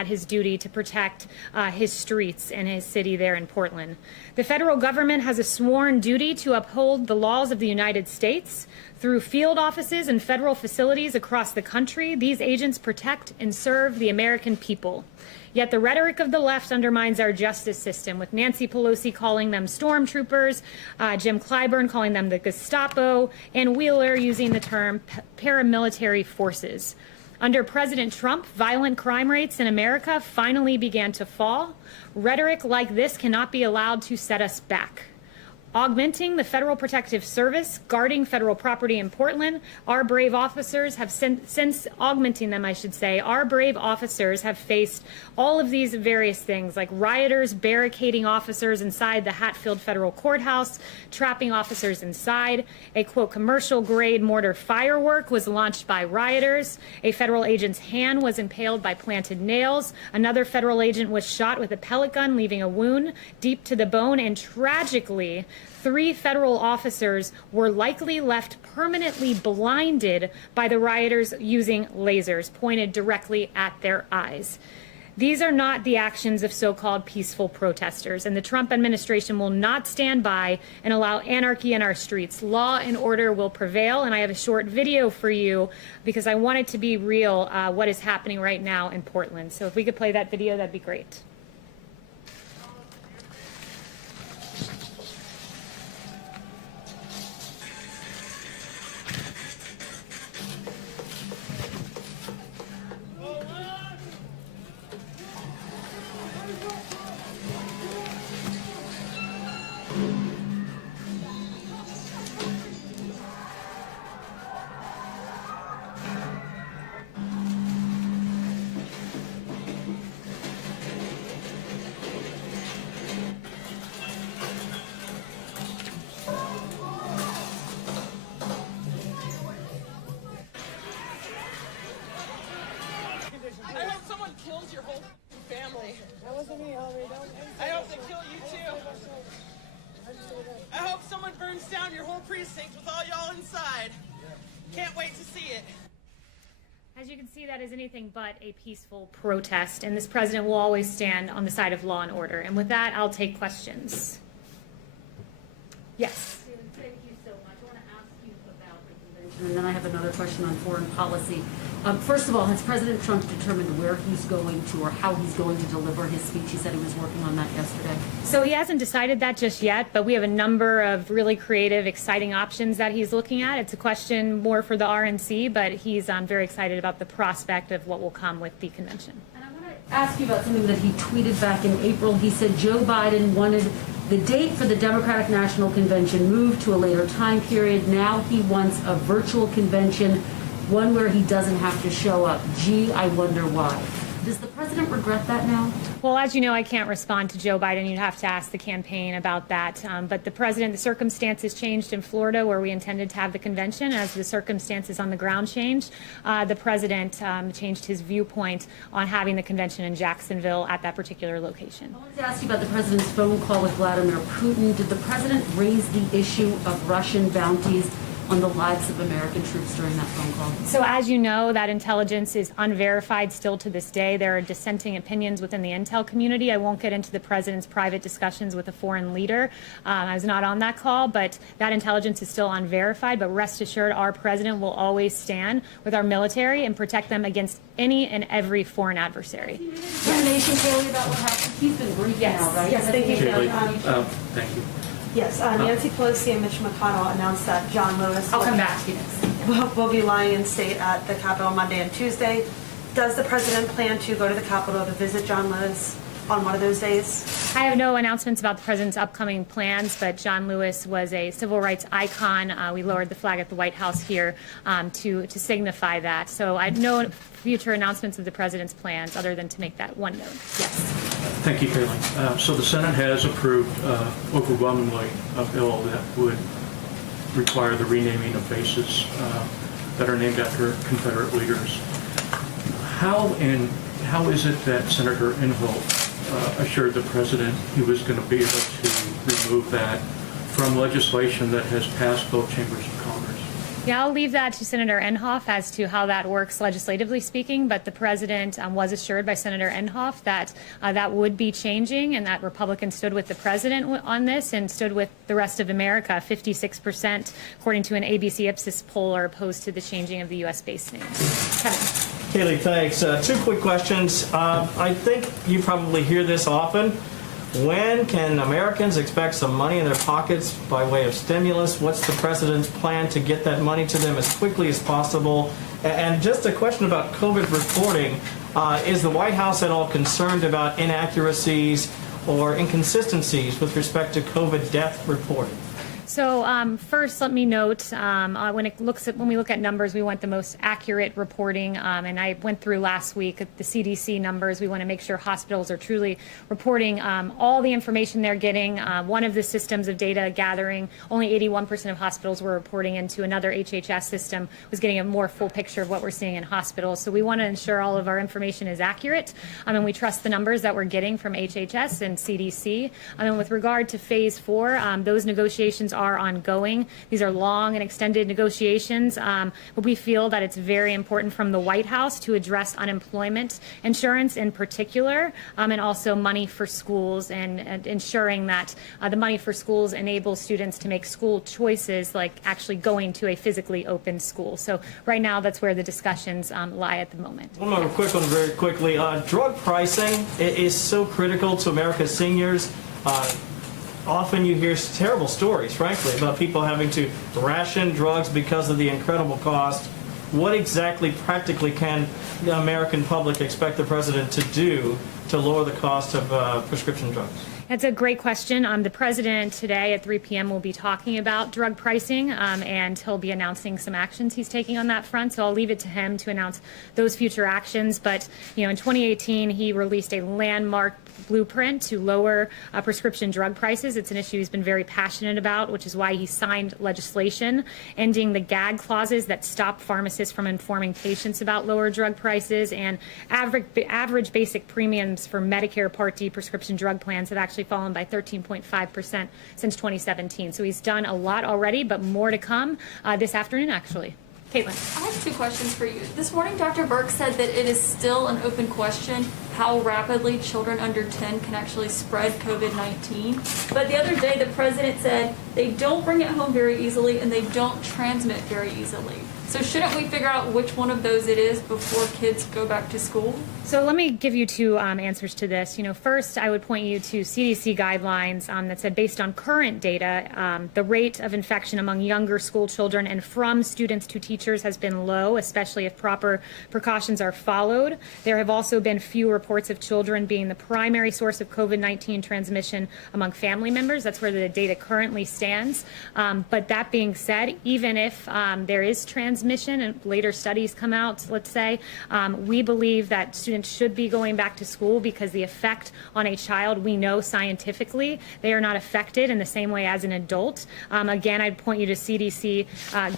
at his duty to protect his streets and his city there in Portland. The federal government has a sworn duty to uphold the laws of the United States. Through field offices and federal facilities across the country, these agents protect and serve the American people. Yet the rhetoric of the left undermines our justice system, with Nancy Pelosi calling them stormtroopers, Jim Clyburn calling them the Gestapo, and Wheeler using the term paramilitary forces. Under President Trump, violent crime rates in America finally began to fall. Rhetoric like this cannot be allowed to set us back. Augmenting the Federal Protective Service, guarding federal property in Portland, our brave officers have since augmenting them, I should say, our brave officers have faced all of these various things, like rioters barricading officers inside the Hatfield Federal Courthouse, trapping officers inside. A, quote, commercial-grade mortar firework was launched by rioters. A federal agent's hand was impaled by planted nails. Another federal agent was shot with a pellet gun, leaving a wound deep to the bone, and tragically, 3 federal officers were likely left permanently blinded by the rioters using lasers pointed directly at their eyes. These are not the actions of so-called peaceful protesters, and the Trump administration will not stand by and allow anarchy in our streets. Law and order will prevail, and I have a short video for you because I want it to be real, what is happening right now in Portland. So if we could play that video, that'd be great. I hope someone kills your whole family. That wasn't me, Holly. I hope they kill you too. I hope someone burns down your whole precinct with all y'all inside. Can't wait to see it. As you can see, that is anything but a peaceful protest, and this president will always stand on the side of law and order. And with that, I'll take questions. Yes. Thank you so much. I want to ask you about the convention, and then I have another question on foreign policy. First of all, has President Trump determined where he's going to or how he's going to deliver his speech? He said he was working on that yesterday. So he hasn't decided that just yet, but we have a number of really creative, exciting options that he's looking at. It's a question more for the RNC, but he's very excited about the prospect of what will come with the convention. And I want to ask you about something that he tweeted back in April. He said Joe Biden wanted the date for the Democratic National Convention moved to a later time period. Now he wants a virtual convention, one where he doesn't have to show up. Gee, I wonder why. Does the president regret that now? Well, as you know, I can't respond to Joe Biden. You'd have to ask the campaign about that. But the president, the circumstances changed in Florida where we intended to have the convention. As the circumstances on the ground changed, the president changed his viewpoint on having the convention in Jacksonville at that particular location. I wanted to ask you about the president's phone call with Vladimir Putin. Did the president raise the issue of Russian bounties on the lives of American troops during that phone call? So as you know, that intelligence is unverified still to this day. There are dissenting opinions within the intel community. I won't get into the president's private discussions with a foreign leader. I was not on that call, but that intelligence is still unverified. But rest assured, our president will always stand with our military and protect them against any and every foreign adversary. Determination, Kayleigh, about what happened. He's been briefed now, right? Yes, thank you. Thank you. Yes, Nancy Pelosi and Mitch McConnell announced that John Lewis I'll come back to you next. will be lying in state at the Capitol Monday and Tuesday. Does the president plan to go to the Capitol to visit John Lewis on one of those days? I have no announcements about the president's upcoming plans, but John Lewis was a civil rights icon. We lowered the flag at the White House here to signify that. So I have no future announcements of the president's plans other than to make that one note. Yes. Thank you, Kayleigh. So the Senate has approved overwhelmingly a bill that would require the renaming of bases that are named after Confederate leaders. How is it that Senator Inhofe assured the president he was going to be able to remove that from legislation that has passed both chambers of Congress? Yeah, I'll leave that to Senator Inhofe as to how that works legislatively speaking, but the president was assured by Senator Inhofe that that would be changing and that Republicans stood with the president on this and stood with the rest of America. 56%, according to an ABC Ipsos poll, are opposed to the changing of the U.S.-based names. Kevin. Kayleigh, thanks. Two quick questions. I think you probably hear this often. When can Americans expect some money in their pockets by way of stimulus? What's the president's plan to get that money to them as quickly as possible? And just a question about COVID reporting. Is the White House at all concerned about inaccuracies or inconsistencies with respect to COVID death reporting? So first, let me note, when we look at numbers, we want the most accurate reporting. And I went through last week the CDC numbers. We want to make sure hospitals are truly reporting all the information they're getting. One of the systems of data gathering, only 81% of hospitals were reporting into. Another HHS system was getting a more full picture of what we're seeing in hospitals. So we want to ensure all of our information is accurate. And we trust the numbers that we're getting from HHS and CDC. And with regard to phase 4, those negotiations are ongoing. These are long and extended negotiations, but we feel that it's very important from the White House to address unemployment insurance in particular, and also money for schools and ensuring that the money for schools enables students to make school choices like actually going to a physically open school. So right now that's where the discussions lie at the moment. One more quick one very quickly. Drug pricing is so critical to America's seniors. Often you hear terrible stories, frankly, about people having to ration drugs because of the incredible cost. What exactly practically can the American public expect the president to do to lower the cost of prescription drugs? That's a great question. The president today at 3 p.m. will be talking about drug pricing, and he'll be announcing some actions he's taking on that front. So I'll leave it to him to announce those future actions. But in 2018, he released a landmark blueprint to lower prescription drug prices. It's an issue he's been very passionate about, which is why he signed legislation ending the gag clauses that stop pharmacists from informing patients about lower drug prices, and average basic premiums for Medicare Part D prescription drug plans have actually fallen by 13.5% since 2017. So he's done a lot already, but more to come this afternoon, actually. Kayleigh. I have two questions for you. This morning, Dr. Burke said that it is still an open question how rapidly children under 10 can actually spread COVID-19. But the other day, the president said they don't bring it home very easily and they don't transmit very easily. So shouldn't we figure out which one of those it is before kids go back to school? So let me give you two answers to this. First, I would point you to CDC guidelines that said based on current data, the rate of infection among younger school children and from students to teachers has been low, especially if proper precautions are followed. There have also been few reports of children being the primary source of COVID-19 transmission among family members. That's where the data currently stands. But that being said, even if there is transmission and later studies come out, let's say, we believe that students should be going back to school because the effect on a child, we know scientifically, they are not affected in the same way as an adult. Again, I'd point you to CDC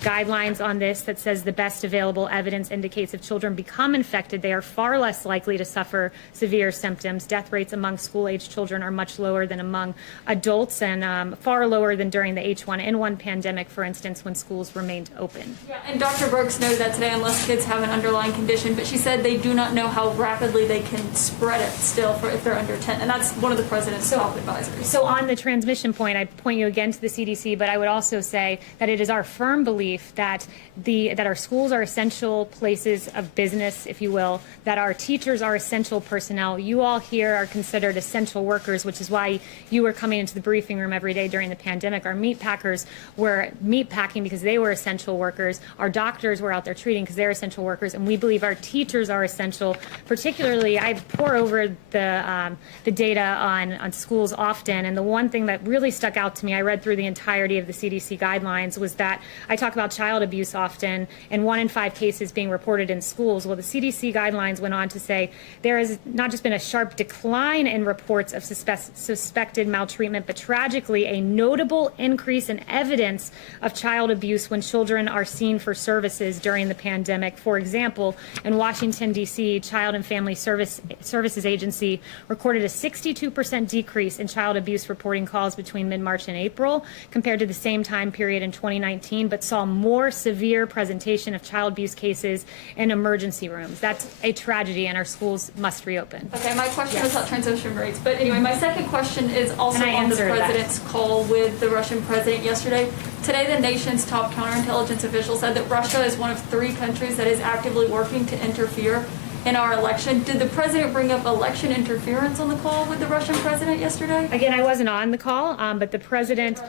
guidelines on this that says the best available evidence indicates if children become infected, they are far less likely to suffer severe symptoms. Death rates among school-age children are much lower than among adults and far lower than during the H1N1 pandemic, for instance, when schools remained open. Yeah, and Dr. Brooks noted that today unless kids have an underlying condition, but she said they do not know how rapidly they can spread it still if they're under 10, and that's one of the president's top advisors. So on the transmission point, I point you again to the CDC, but I would also say that it is our firm belief that that our schools are essential places of business, if you will, that our teachers are essential personnel. You all here are considered essential workers, which is why you were coming into the briefing room every day during the pandemic. Our meat packers were meat packing because they were essential workers. Our doctors were out there treating because they're essential workers, and we believe our teachers are essential. Particularly, I pore over the data on schools often, and the one thing that really stuck out to me, I read through the entirety of the CDC guidelines, was that I talk about child abuse often, and 1 in 5 cases being reported in schools. Well, the CDC guidelines went on to say there has not just been a sharp decline in reports of suspected maltreatment, but tragically a notable increase in evidence of child abuse when children are seen for service services during the pandemic. For example, in Washington, D.C., Child and Family Services Agency recorded a 62% decrease in child abuse reporting calls between mid-March and April compared to the same time period in 2019, but saw more severe presentation of child abuse cases in emergency rooms. That's a tragedy, and our schools must reopen. Okay, my question was about transition rates, but anyway, my second question is also And I on the answered that. president's call with the Russian president yesterday. Today, the nation's top counterintelligence official said that Russia is one of 3 countries that is actively working to interfere in our election. Did the president bring up election interference on the call with the Russian president yesterday? Again, I wasn't on the call, but the president,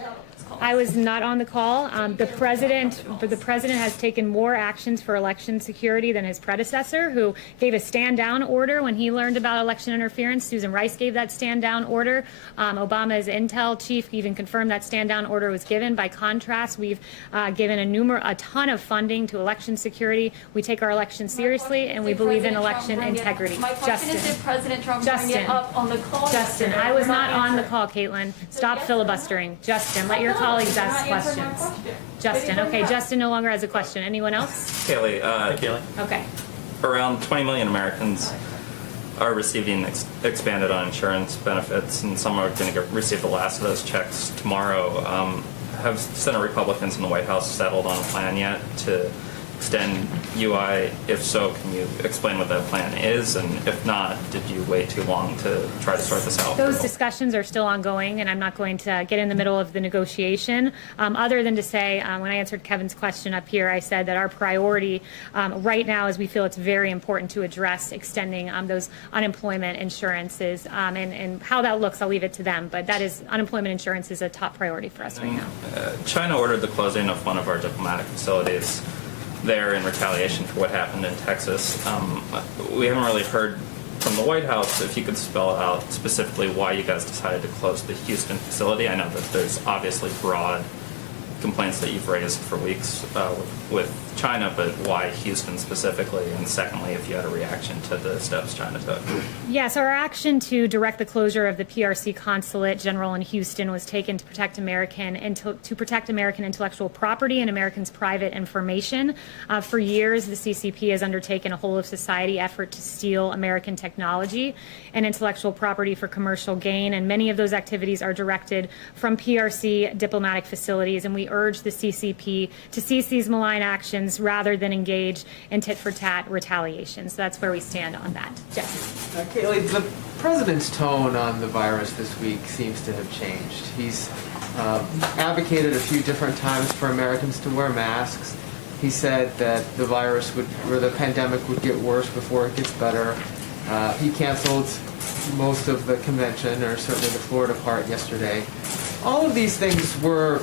I was not on the call. The president has taken more actions for election security than his predecessor, who gave a stand-down order when he learned about election interference. Susan Rice gave that stand-down order. Obama's intel chief even confirmed that stand-down order was given. By contrast, we've given a ton of funding to election security. We take our elections seriously, and we believe in election integrity. My question is, did President Trump bring it up on the call Justin, yesterday? I was You're not on the answering. call, Caitlin. Stop filibustering. Justin, let your No, colleagues you're ask not answering my questions. question. Justin, But you okay, bring it up. Justin no longer has a question. Anyone else? Kayleigh, Kayleigh. Okay. around 20 million Americans are receiving expanded uninsurance benefits, and some are going to receive the last of those checks tomorrow. Have Senate Republicans in the White House settled on a plan yet to extend UI? If so, can you explain what that plan is? And if not, did you wait too long to try to sort this out? Those discussions are still ongoing, and I'm not going to get in the middle of the negotiation, other than to say, when I answered Kevin's question up here, I said that our priority right now is we feel it's very important to address extending those unemployment insurances, and how that looks, I'll leave it to them, but that is, unemployment insurance is a top priority for us right now. China ordered the closing of one of our diplomatic facilities there in retaliation for what happened in Texas. We haven't really heard from the White House. If you could spell out specifically why you guys decided to close the Houston facility. I know that there's obviously broad complaints that you've raised for weeks with China, but why Houston specifically? And secondly, if you had a reaction to the steps China took. Yes, our action to direct the closure of the PRC Consulate General in Houston was taken to protect American intellectual property and Americans' private information. For years, the CCP has undertaken a whole-of-society effort to steal American technology and intellectual property for commercial gain, and many of those activities are directed from PRC diplomatic facilities, and we urge the CCP to cease these malign actions rather than engage in tit-for-tat retaliation. So that's where we stand on that. Jeff. Kayleigh, the president's tone on the virus this week seems to have changed. He's advocated a few different times for Americans to wear masks. He said that the pandemic would get worse before it gets better. He canceled most of the convention, or certainly the Florida part, yesterday. All of these things were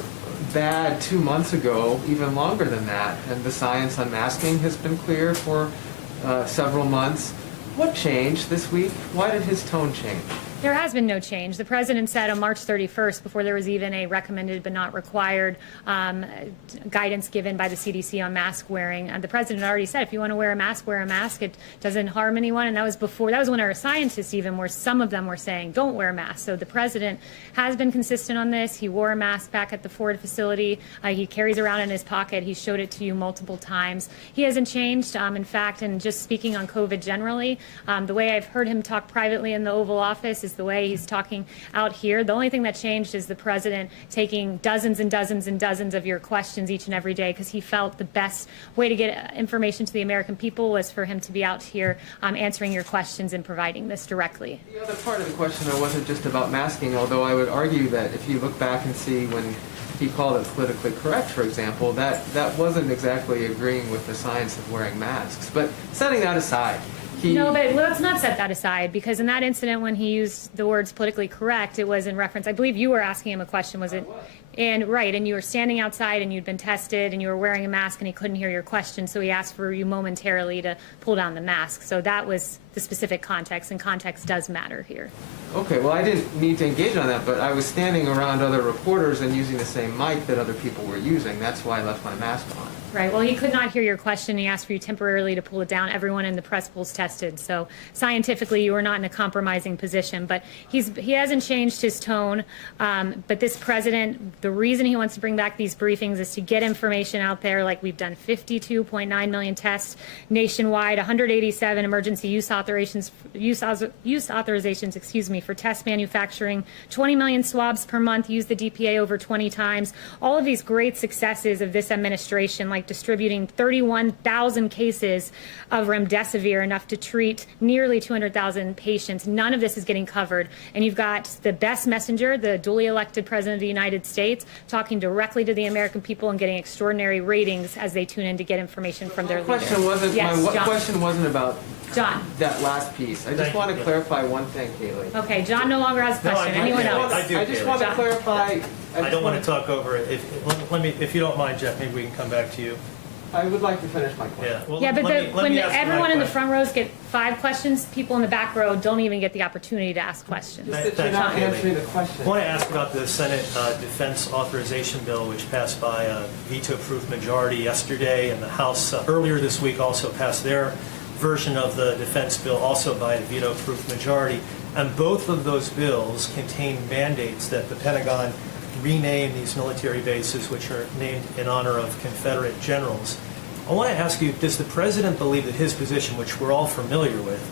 bad 2 months ago, even longer than that, and the science on masking has been clear for several months. What changed this week? Why did his tone change? There has been no change. The president said on March 31st, before there was even a recommended but not required guidance given by the CDC on mask wearing, the president already said, if you want to wear a mask, wear a mask. It doesn't harm anyone. And that was when our scientists even were, some of them were saying, don't wear masks. So the president has been consistent on this. He wore a mask back at the Ford facility. He carries around in his pocket. He showed it to you multiple times. He hasn't changed. In fact, and just speaking on COVID generally, the way I've heard him talk privately in the Oval Office is the way he's talking out here. The only thing that changed is the president taking dozens and dozens and dozens of your questions each and every day, because he felt the best way to get information to the American people was for him to be out here answering your questions and providing this directly. The other part of the question wasn't just about masking, although I would argue that if you look back and see when he called it politically correct, for example, that wasn't exactly agreeing with the science of wearing masks. But setting that aside, No, but let's not set that aside, because in that incident when he used the words politically correct, it was in reference, I believe you were asking him a question, was it? And right, and you were standing outside and you'd been tested and you were wearing a mask and he couldn't hear your question, so he asked for you momentarily to pull down the mask. So that was the specific context, and context does matter here. Okay, well, I didn't need to engage on that, but I was standing around other reporters and using the same mic that other people were using. That's why I left my mask on. Right. Well, he could not hear your question. He asked for you temporarily to pull it down. Everyone in the press pool's tested. So scientifically, you are not in a compromising position. But he hasn't changed his tone. But this president, the reason he wants to bring back these briefings is to get information out there. Like we've done 52.9 million tests nationwide, 187 emergency use authorizations, for test manufacturing, 20 million swabs per month, use the DPA over 20 times. All of these great successes of this administration, like distributing 31,000 cases of remdesivir, enough to treat nearly 200,000 patients. None of this is getting covered. And you've got the best messenger, the duly elected president of the United States, talking directly to the American people and getting extraordinary ratings as they tune in to get information from their leader. My question wasn't about John. that last piece. I just want to clarify one thing, Kayleigh. Okay, John no longer has a question. Anyone else? I do, I just Kayleigh. want to clarify. I don't want to talk over it. If you don't mind, Jeff, maybe we can come back to you. I would like to finish my question. Yeah. Well, Yeah, but let when me ask everyone my in the question. front rows get 5 questions, people in the back row don't even get the opportunity to ask questions. Just that you're not Thank you, answering the Kayleigh. question. I want to ask about the Senate Defense Authorization Bill, which passed by a veto-proof majority yesterday, and the House earlier this week also passed their version of the defense bill, also by a veto-proof majority. And both of those bills contain mandates that the Pentagon rename these military bases, which are named in honor of Confederate generals. I want to ask you, does the president believe that his position, which we're all familiar with,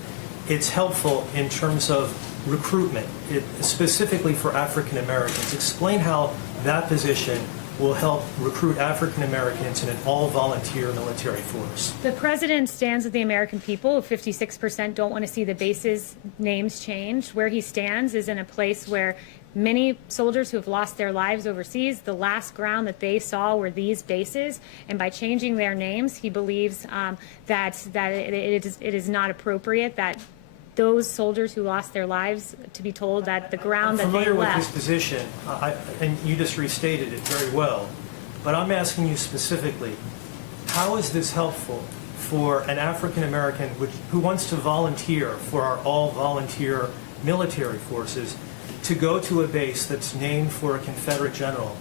it's helpful in terms of recruitment, specifically for African Americans? Explain how that position will help recruit African Americans in an all-volunteer military force. The president stands with the American people. 56% don't want to see the bases' names changed. Where he stands is in a place where many soldiers who have lost their lives overseas, the last ground that they saw were these bases, and by changing their names, he believes that it is not appropriate that those soldiers who lost their lives to be told that the ground that they familiar with left. his position, and you just restated it very well, but I'm asking you specifically, how is this helpful for an African American who wants to volunteer for our all-volunteer military forces to go to a base that's named for a Confederate general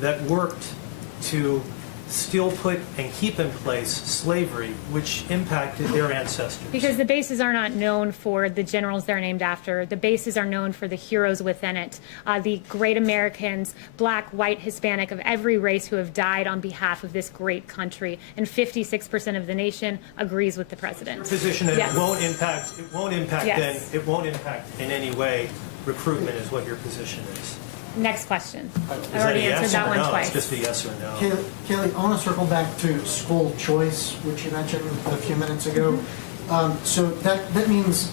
that worked to still put and keep in place slavery, which impacted their ancestors? Because the bases are not known for the generals they're named after. The bases are known for the heroes within it, the great Americans, black, white, Hispanic, of every race who have died on behalf of this great country. And 56% of the nation agrees with the president. Your position that Yes. it won't impact Yes. it won't impact in any way recruitment is what your position is. Next question. I Is that a already answered yes that or one no? twice. It's just a yes or no. Kayleigh, I want to circle back to school choice, which you mentioned a few minutes ago. So that means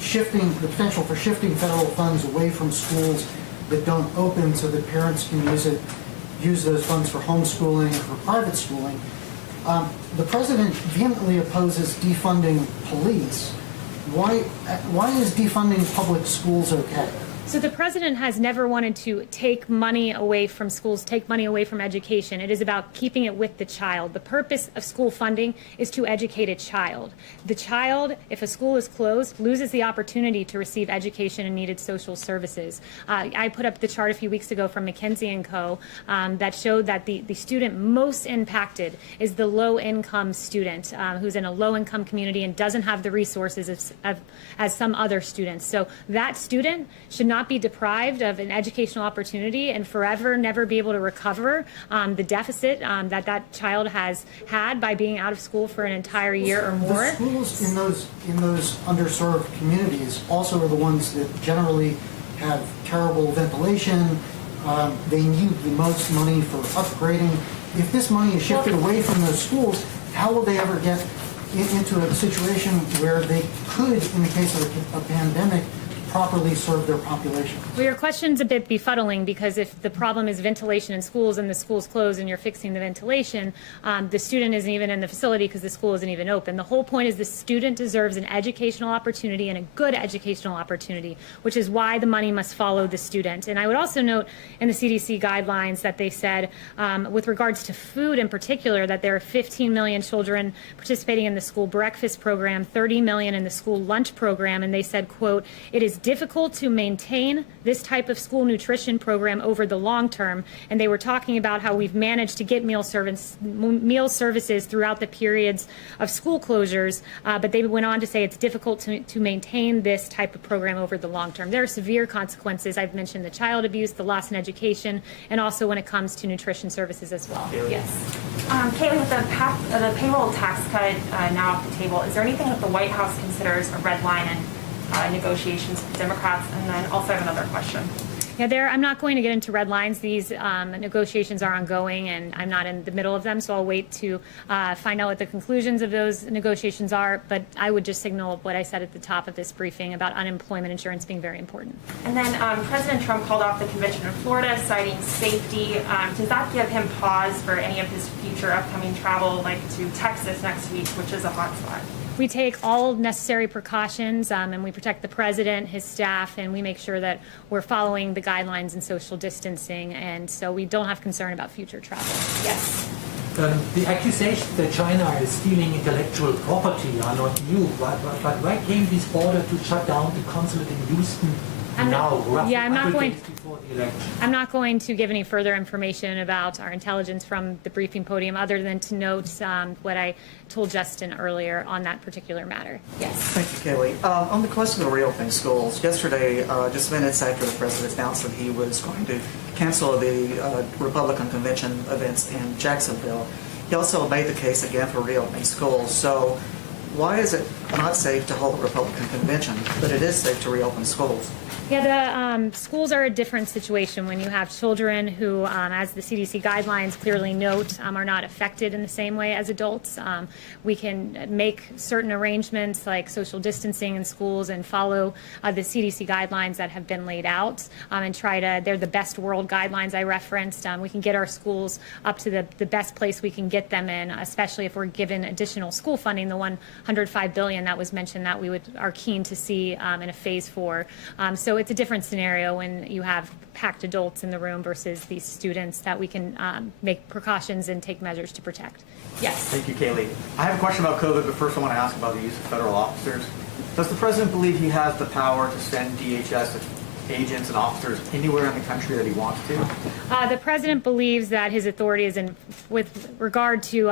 shifting, the potential for shifting federal funds away from schools that don't open so that parents can use those funds for homeschooling, for private schooling. The president vehemently opposes defunding police. Why is defunding public schools okay? So the president has never wanted to take money away from schools, take money away from education. It is about keeping it with the child. The purpose of school funding is to educate a child. The child, if a school is closed, loses the opportunity to receive education and needed social services. I put up the chart a few weeks ago from McKinsey & Co. That showed that the student most impacted is the low-income student who's in a low-income community and doesn't have the resources as some other students. So that student should not be deprived of an educational opportunity and forever never be able to recover the deficit that child has had by being out of school for an entire year or more. The schools in those underserved communities also are the ones that generally have terrible ventilation. They need the most money for upgrading. If this money is shifted away from those schools, how will they ever get into a situation where they could, in the case of a pandemic, properly serve their population? Well, your question's a bit befuddling because if the problem is ventilation in schools and the school's closed and you're fixing the ventilation, the student isn't even in the facility because the school isn't even open. The whole point is the student deserves an educational opportunity and a good educational opportunity, which is why the money must follow the student. And I would also note in the CDC guidelines that they said, with regards to food in particular, that there are 15 million children participating in the school breakfast program, 30 million in the school lunch program, and they said, quote, "It is difficult to maintain this type of school nutrition program over the long term. And they were talking about how we've managed to get meal services throughout the periods of school closures, but they went on to say it's difficult to maintain this type of program over the long term. There are severe consequences. I've mentioned the child abuse, the loss in education, and also when it comes to nutrition services as well. Yes. Kayleigh, with the payroll tax cut now off the table, is there anything that the White House considers a red line in negotiations with Democrats? And then also I have another question. Yeah, I'm not going to get into red lines. These negotiations are ongoing, and I'm not in the middle of them, so I'll wait to find out what the conclusions of those negotiations are. But I would just signal what I said at the top of this briefing about unemployment insurance being very important. And then President Trump called off the convention in Florida, citing safety. Does that give him pause for any of his future upcoming travel, like to Texas next week, which is a hot spot? We take all necessary precautions, and we protect the president, his staff, and we make sure that we're following the guidelines and social distancing, and so we don't have concern about future travel. Yes. The accusations that China is stealing intellectual property are not new, but why came this order to shut down the consulate in Houston I'm now, roughly I'm not 100 going. days before the election? I'm not going to give any further information about our intelligence from the briefing podium, other than to note what I told Justin earlier on that particular matter. Yes. Thank you, Kayleigh. On the question of reopening schools, yesterday, just minutes after the president announced that he was going to cancel the Republican convention events in Jacksonville, he also made the case again for reopening schools. So why is it not safe to hold a Republican convention, but it is safe to reopen schools? Yeah, the schools are a different situation when you have children who, as the CDC guidelines clearly note, are not affected in the same way as adults. We can make certain arrangements like social distancing in schools and follow the CDC guidelines that have been laid out and they're the best world guidelines I referenced. We can get our schools up to the best place we can get them in, especially if we're given additional school funding, the $105 billion that was mentioned that we are keen to see in a phase 4. So it's a different scenario when you have packed adults in the room versus these students that we can make precautions and take measures to protect. Yes. Thank you, Kayleigh. I have a question about COVID, but first I want to ask about the use of federal officers. Does the president believe he has the power to send DHS agents and officers anywhere in the country that he wants to? The president believes that his authority is with regard to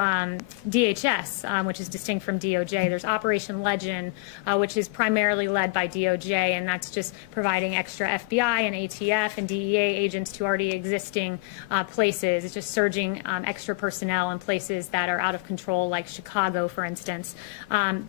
DHS, which is distinct from DOJ. There's Operation Legend, which is primarily led by DOJ, and that's just providing extra FBI and ATF and DEA agents to already existing places. It's just surging extra personnel in places that are out of control, like Chicago, for instance.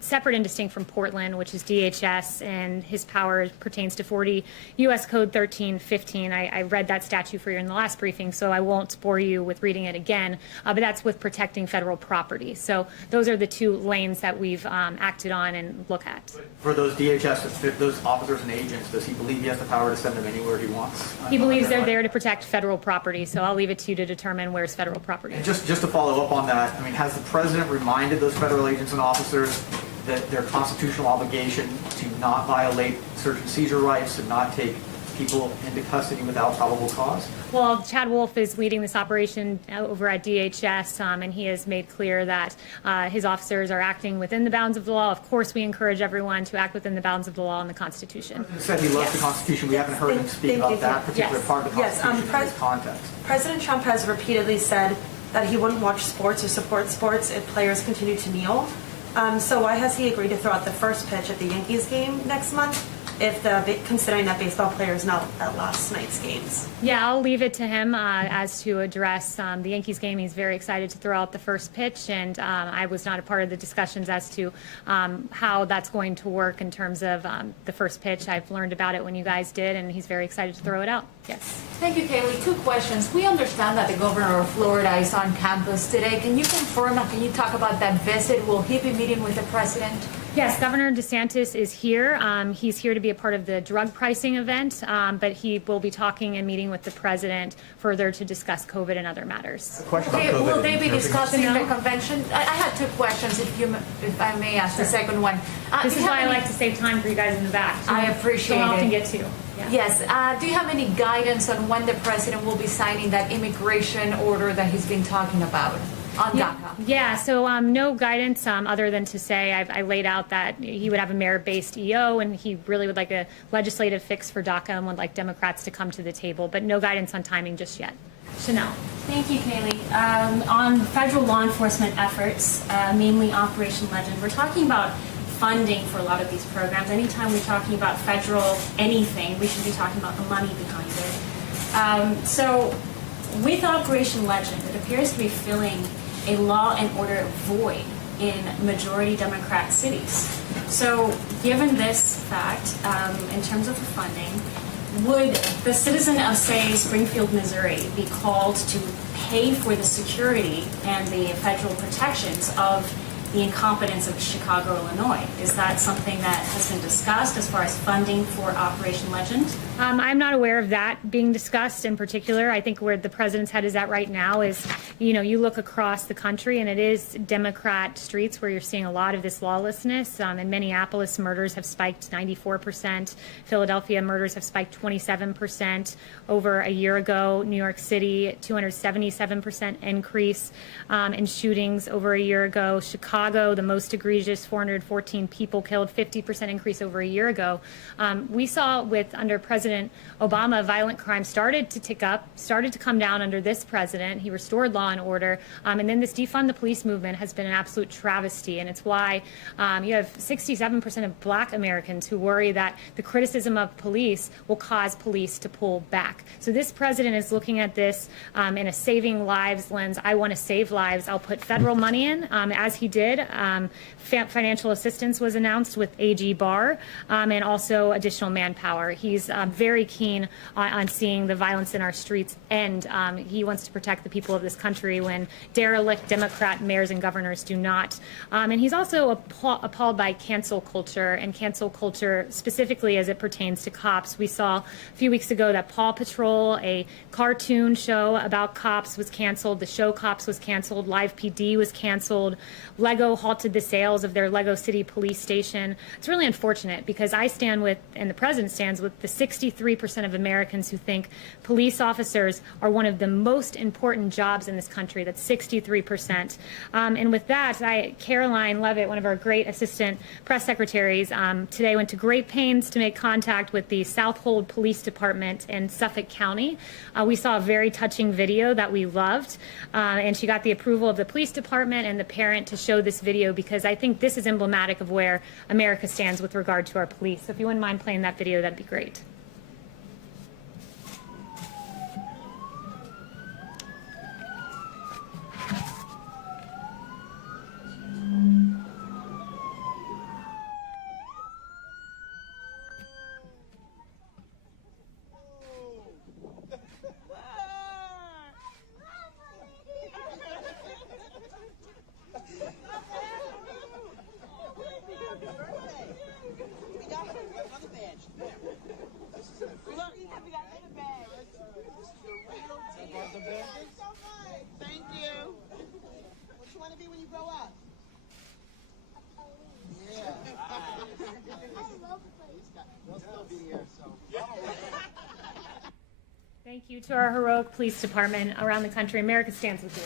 Separate and distinct from Portland, which is DHS, and his power pertains to 40 U.S. Code 1315. I read that statute for you in the last briefing, so I won't bore you with reading it again, but that's with protecting federal property. So those are the two lanes that we've acted on and look at. For those DHS, those officers and agents, does he believe he has the power to send them anywhere he wants? He believes they're there to protect federal property, so I'll leave it to you to determine where's federal property. And just to follow up on that, I mean, has the president reminded those federal agents and officers that their constitutional obligation to not violate search and seizure rights, to not take people into custody without probable cause? Well, Chad Wolf is leading this operation over at DHS, and he has made clear that his officers are acting within the bounds of the law. Of course, we encourage everyone to act within the bounds of the law and the Constitution. He said he loves the Constitution. We haven't heard him speak about that particular part of the Constitution in this context. President Trump has repeatedly said that he wouldn't watch sports or support sports if players continue to kneel. So why has he agreed to throw out the first pitch at the Yankees game next month, considering that baseball players not at last night's games? Yeah, I'll leave it to him as to address the Yankees game. He's very excited to throw out the first pitch, and I was not a part of the discussions as to how that's going to work in terms of the first pitch. I've learned about it when you guys did, and he's very excited to throw it out. Yes. Thank you, Kayleigh. 2 questions. We understand that the governor of Florida is on campus today. Can you confirm and can you talk about that visit? Will he be meeting with the president? Yes, Governor DeSantis is here. He's here to be a part of the drug pricing event, but he will be talking and meeting with the president further to discuss COVID and other matters. Okay, will they be discussing the convention? I had 2 questions, if I may ask the second one. This is why I like to save time for you guys in the back. I appreciate it. So often get to. Yeah. Yes. Do you have any guidance on when the president will be signing that immigration order that he's been talking about? on Yeah, DACA? yeah, so no guidance other than to say I laid out that he would have a merit-based EO and he really would like a legislative fix for DACA and would like Democrats to come to the table, but no guidance on timing just yet. Chanel. Thank you, Kayleigh. On federal law enforcement efforts, mainly Operation Legend, we're talking about funding for a lot of these programs. Anytime we're talking about federal anything, we should be talking about the money behind it. So with Operation Legend, it appears to be filling a law and order void in majority Democrat cities. So given this fact, in terms of the funding, would the citizen of, say, Springfield, Missouri be called to pay for the security and the federal protections of the incompetence of Chicago, Illinois? Is that something that has been discussed as far as funding for Operation Legend? I'm not aware of that being discussed in particular. I think where the president's head is at right now is, you look across the country and it is Democrat streets where you're seeing a lot of this lawlessness. In Minneapolis, murders have spiked 94%. Philadelphia, murders have spiked 27% over a year ago. New York City, 277% increase in shootings over a year ago. Chicago, the most egregious, 414 people killed, 50% increase over a year ago. We saw under President Obama, violent crime started to tick up, started to come down under this president. He restored law and order. And then this defund the police movement has been an absolute travesty. And it's why you have 67% of black Americans who worry that the criticism of police will cause police to pull back. So this president is looking at this in a saving lives lens. I want to save lives. I'll put federal money in, as he did. Financial assistance was announced with AG Barr, and also additional manpower. He's very keen on seeing the violence in our streets end. He wants to protect the people of this country when derelict Democrat mayors and governors do not. And he's also appalled by cancel culture, and cancel culture specifically as it pertains to cops. We saw a few weeks ago that Paw Patrol, a cartoon show about cops, was canceled. The show Cops was canceled. Live PD was canceled. Lego halted the sales of their Lego City police station. It's really unfortunate because I stand with, and the president stands with, the 63% of Americans who think police officers are one of the most important jobs in this country. That's 63%. And with that, Caroline Levitt, one of our great assistant press secretaries, today went to great pains to make contact with the Southold Police Department in Suffolk County. We saw a very touching video that we loved, and she got the approval of the police department and the parent to show this video because I think this is emblematic of where America stands with regard to our police. So if you wouldn't mind playing that video, that'd be great. Thank you. What you want to be when you grow up? Yeah. We'll still be here, so. Thank you to our heroic police department around the country. America stands with you.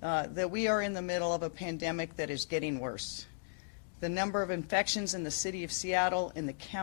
that we are in the middle of a pandemic that is getting worse. The number of infections in the city of Seattle, in the county,